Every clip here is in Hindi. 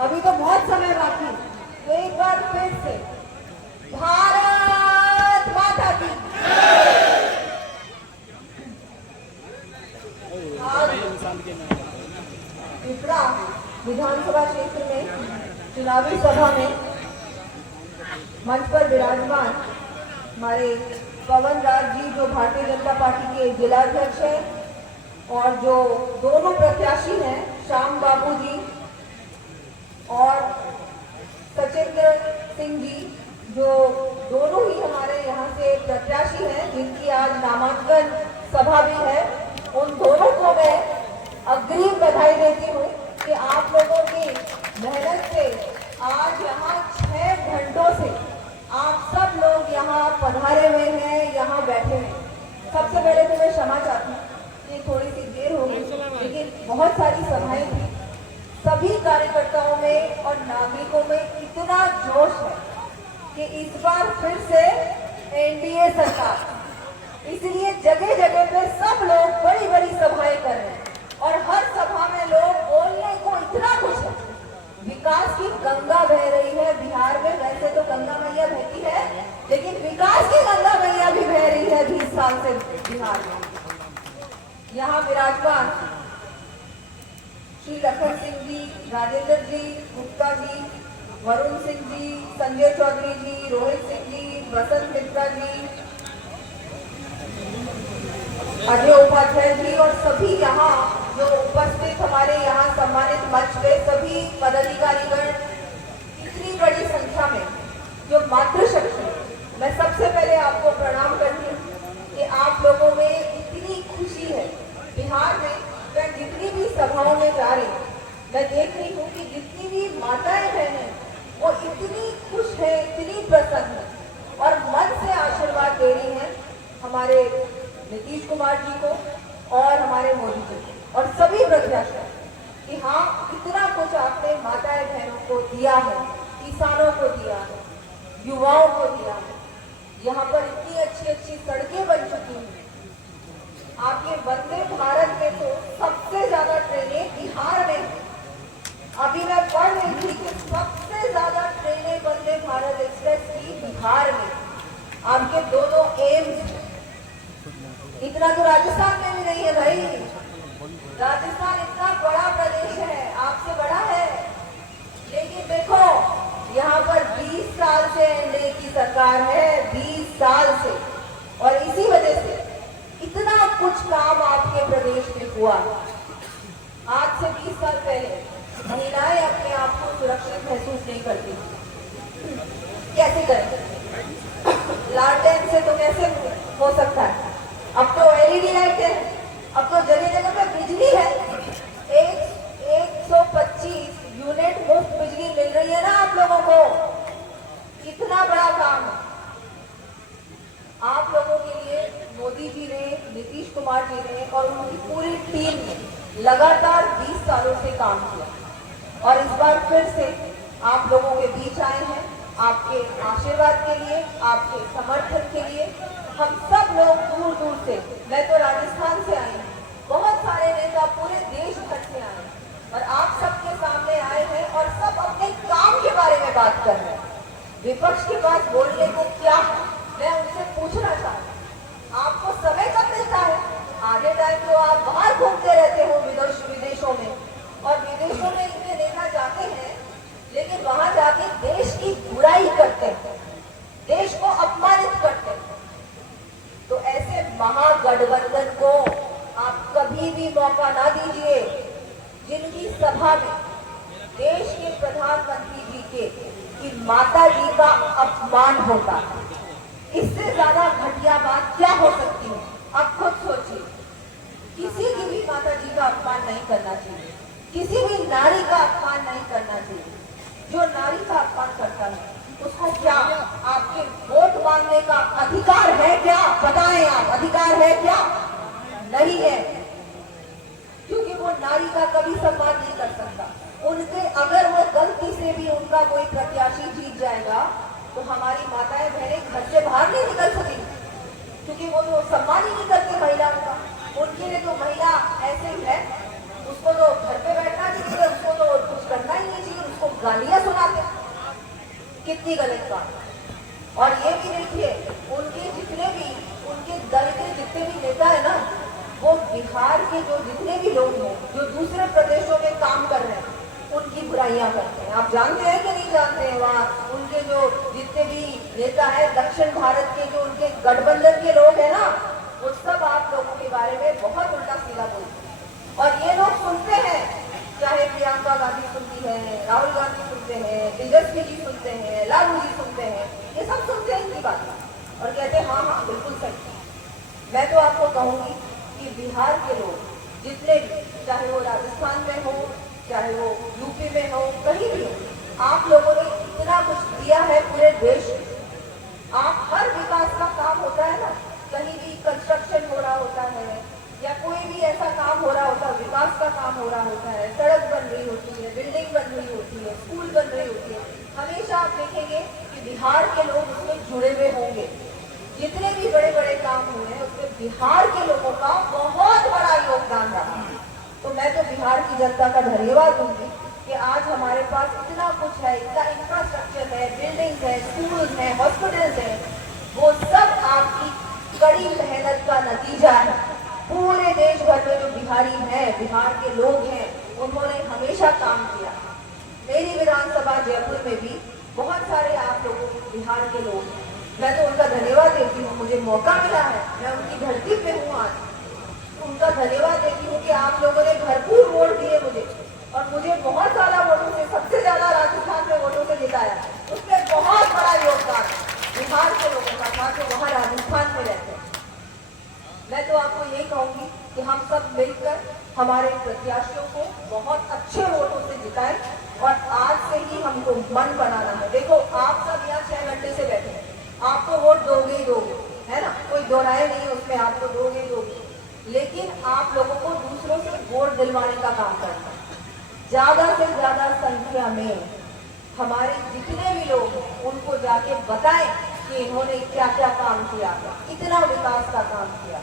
अभी तो बहुत समय बाकी। तो एक बार फिर से भारत माता की। आज पिपरा विधानसभा क्षेत्र में चुनावी सभा में मंच पर विराजमान हमारे पवन राज जी, जो भारतीय जनता पार्टी के जिलाध्यक्ष हैं, और जो दोनों प्रत्याशी हैं, श्याम बाबू जी और सचिंद्र सिंह जी, जो दोनों ही हमारे यहाँ से प्रत्याशी हैं, जिनकी आज नामांकन सभा भी है, उन दोनों को मैं अग्रिम बधाई देती हूँ कि आप लोगों की मेहनत से आज यहाँ 6 घंटों से आप सब लोग यहाँ पधारे हुए हैं, यहाँ बैठे हैं। सबसे पहले तो मैं क्षमा चाहती हूँ कि थोड़ी सी देर हो गई, लेकिन बहुत सारी सभाएं थी। सभी कार्यकर्ताओं में और नागरिकों में इतना जोश है कि इस बार फिर से एनडीए सरकार, इसलिए जगह जगह पे सब लोग बड़ी बड़ी सभाएं कर रहे हैं और हर सभा में लोग बोलने को इतना कुछ है। विकास की गंगा बह रही है बिहार में। वैसे तो गंगा मैया बहती है, लेकिन विकास की गंगा मैया भी बह रही है 20 साल से बिहार में। यहाँ विराजमान श्री लखन सिंह जी, राजेंद्र जी, गुप्ता जी, वरुण सिंह जी, संजय चौधरी जी, रोहित सिंह जी, वसंत मित्रा जी, अजय उपाध्याय जी और सभी यहाँ जो उपस्थित हमारे यहाँ सम्मानित मंच पे सभी पदाधिकारीगण, इतनी बड़ी संख्या में जो मातृशक्ति, मैं सबसे पहले आपको प्रणाम करती हूँ कि आप लोगों में इतनी खुशी है। बिहार में मैं जितनी भी सभाओं में जा रही हूँ, मैं देख रही हूँ कि जितनी भी माताएं बहनें वो इतनी खुश है, इतनी प्रसन्न है और मन से आशीर्वाद दे रही हैं हमारे नीतीश कुमार जी को और हमारे मोदी जी को और सभी प्रत्याशियों कि हाँ, इतना कुछ आपने माताएं बहनों को दिया है, किसानों को दिया है, युवाओं को दिया है। यहाँ पर इतनी अच्छी अच्छी सड़कें बन चुकी हैं। आपके वंदे भारत में तो सबसे ज्यादा ट्रेनें बिहार में, अभी मैं पढ़ रही थी कि सबसे ज्यादा ट्रेनें वंदे भारत एक्सप्रेस की बिहार में। आपके दोनों एम्स, इतना तो राजस्थान में भी नहीं है भाई। राजस्थान इतना बड़ा प्रदेश है, आपसे बड़ा है, लेकिन देखो यहाँ पर 20 साल से एनडीए की सरकार है, 20 साल से, और इसी वजह से इतना कुछ काम आपके प्रदेश में हुआ। आज से 20 साल पहले महिलाएं अपने आप को सुरक्षित महसूस नहीं करती। कैसे करें? लालटेन से तो कैसे हो सकता है? अब तो एलईडी लाइट है, अब तो जगह जगह पे बिजली है। 125 यूनिट मुफ्त बिजली मिल रही है ना आप लोगों को। कितना बड़ा काम है। आप लोगों के लिए मोदी जी ने, नीतीश कुमार जी ने और उनकी पूरी टीम ने लगातार 20 सालों से काम किया और इस बार फिर से आप लोगों के बीच आए हैं, आपके आशीर्वाद के लिए, आपके समर्थन के लिए। हम सब लोग दूर दूर से, मैं तो राजस्थान से आई हूँ, बहुत सारे नेता पूरे देश भर से आए और आप सबके सामने आए हैं और सब अपने काम के बारे में बात कर रहे हैं। विपक्ष के पास बोलने को क्या है, मैं उनसे पूछना चाहती हूँ, आपको समय कब मिलता है? आधे टाइम तो आप बाहर घूमते रहते हो विदेशों में, और विदेशों में इतने नेता जाते हैं, लेकिन वहां जाके देश की बुराई करते हैं, देश को अपमानित करते हैं। तो ऐसे महागठबंधन को आप कभी भी मौका ना दीजिए, जिनकी सभा में देश के प्रधानमंत्री जी के कि माता जी का अपमान होता है। इससे ज्यादा घटिया बात क्या हो सकती है? आप खुद सोचिए। किसी की भी माता जी का अपमान नहीं करना चाहिए, किसी भी नारी का अपमान नहीं करना चाहिए। जो नारी का अपमान करता है उसको क्या आपके वोट मांगने का अधिकार है क्या? बताएं आप, अधिकार है क्या? नहीं है, क्योंकि वो नारी का कभी सम्मान नहीं कर सकता। उनके अगर वो गलती से भी उनका कोई प्रत्याशी जीत जाएगा तो हमारी माताएं बहनें घर से बाहर नहीं निकल सकेंगी, क्योंकि वो तो सम्मान ही नहीं करती महिलाओं का। उनके लिए तो महिला ऐसे ही है, उसको तो घर पे बैठना चाहिए, उसको तो कुछ करना ही नहीं चाहिए, उसको गालियां सुनाते, कितनी गलत बात। और ये भी देखिए, उनके जितने भी उनके दल के जितने भी नेता है ना, वो बिहार के जो जितने भी लोग हैं जो दूसरे प्रदेशों में काम कर रहे हैं उनकी बुराइयां करते हैं। आप जानते हैं कि नहीं जानते हैं? वहाँ उनके जो जितने भी नेता है दक्षिण भारत के, जो उनके गठबंधन के लोग हैं ना, वो सब आप लोगों के बारे में बहुत उल्टा सीधा बोलते हैं। और ये लोग सुनते हैं, चाहे प्रियंका गांधी सुनती है, राहुल गांधी सुनते हैं, तेजस्वी जी सुनते हैं, लालू जी सुनते हैं, ये सब सुनते हैं इनकी बात और कहते हैं हाँ हाँ बिल्कुल सही। मैं तो आपको कहूंगी कि बिहार के लोग जितने भी, चाहे वो राजस्थान में हो, चाहे वो यूपी में हो, कहीं भी हो, आप लोगों ने इतना कुछ दिया है पूरे देश में। आप हर विकास का काम होता है ना, कहीं भी कंस्ट्रक्शन हो रहा होता है या कोई भी ऐसा काम हो रहा होता है, विकास का काम हो रहा होता है, सड़क बन रही होती है, बिल्डिंग बन रही होती है, स्कूल बन रही होती है, हमेशा आप देखेंगे कि बिहार के लोग उसमें जुड़े हुए होंगे। जितने भी बड़े बड़े काम हुए हैं उसमें बिहार के लोगों का बहुत बड़ा योगदान रहा। तो मैं तो बिहार की जनता का धन्यवाद दूंगी कि आज हमारे पास इतना कुछ है, इतना इंफ्रास्ट्रक्चर है, बिल्डिंग्स है, स्कूल्स है, हॉस्पिटल्स है, वो सब आपकी कड़ी मेहनत का नतीजा है। पूरे देश भर में जो बिहारी हैं, बिहार के लोग हैं, उन्होंने हमेशा काम किया। मेरी विधानसभा जयपुर में भी बहुत सारे आप लोगों बिहार के लोग हैं, मैं तो उनका धन्यवाद देती हूँ। मुझे मौका मिला है, मैं उनकी धरती पे हूँ आज, उनका धन्यवाद देती हूँ कि आप लोगों ने भरपूर वोट दिए मुझे और मुझे बहुत ज्यादा वोटों से, सबसे ज्यादा राजस्थान में वोटों से जिताया। उसमें बहुत बड़ा योगदान बिहार के लोगों का था जो वहाँ राजस्थान में रहते हैं। मैं तो आपको यही कहूंगी कि हम सब मिलकर हमारे प्रत्याशियों को बहुत अच्छे वोटों से जिताएं और आज से ही हमको मन बनाना है। देखो आप सब यहाँ 6 घंटे से बैठे हैं, आपको वोट दोगे ही दोगे, है ना, कोई दो राय नहीं है उसमें, आपको दोगे ही दोगे। लेकिन आप लोगों को दूसरों से वोट दिलवाने का काम करना है। ज्यादा से ज्यादा संख्या में हमारे जितने भी लोग हैं उनको जाके बताएं कि इन्होंने क्या क्या काम किया, इतना विकास का काम किया,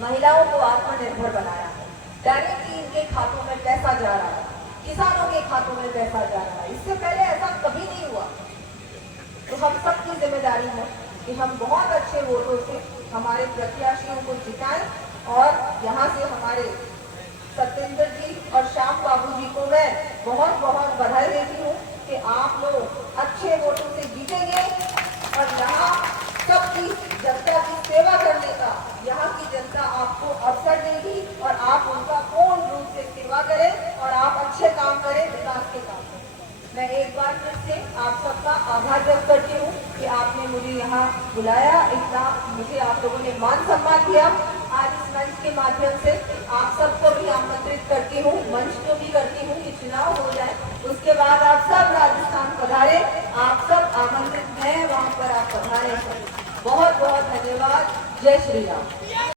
महिलाओं को आत्मनिर्भर बनाया है, डायरेक्टली इनके खातों में पैसा जा रहा है, किसानों के खातों में पैसा जा रहा है। इससे पहले ऐसा कभी नहीं हुआ। तो हम सबकी जिम्मेदारी है कि हम बहुत अच्छे वोटों से हमारे प्रत्याशियों को जिताएं और यहाँ से हमारे सत्येंद्र जी और श्याम बाबू जी को मैं बहुत बहुत बधाई देती हूँ कि आप लोग अच्छे वोटों से जीतेंगे और यहाँ सबकी जनता की सेवा करने का यहाँ की जनता आपको अवसर देगी और आप उनका पूर्ण रूप से सेवा करें और आप अच्छे काम करें, विकास के काम करें। मैं एक बार फिर से आप सबका आभार व्यक्त करती हूँ कि आपने मुझे यहाँ बुलाया, इतना मुझे आप लोगों ने मान सम्मान दिया। आज इस मंच के माध्यम से आप सबको भी आमंत्रित करती हूँ, मंच को भी करती हूँ कि चुनाव हो जाए, उसके बाद आप सब राजस्थान पधारे, आप सब आमंत्रित हैं, वहाँ पर आप पधारे। बहुत बहुत धन्यवाद। जय श्री राम।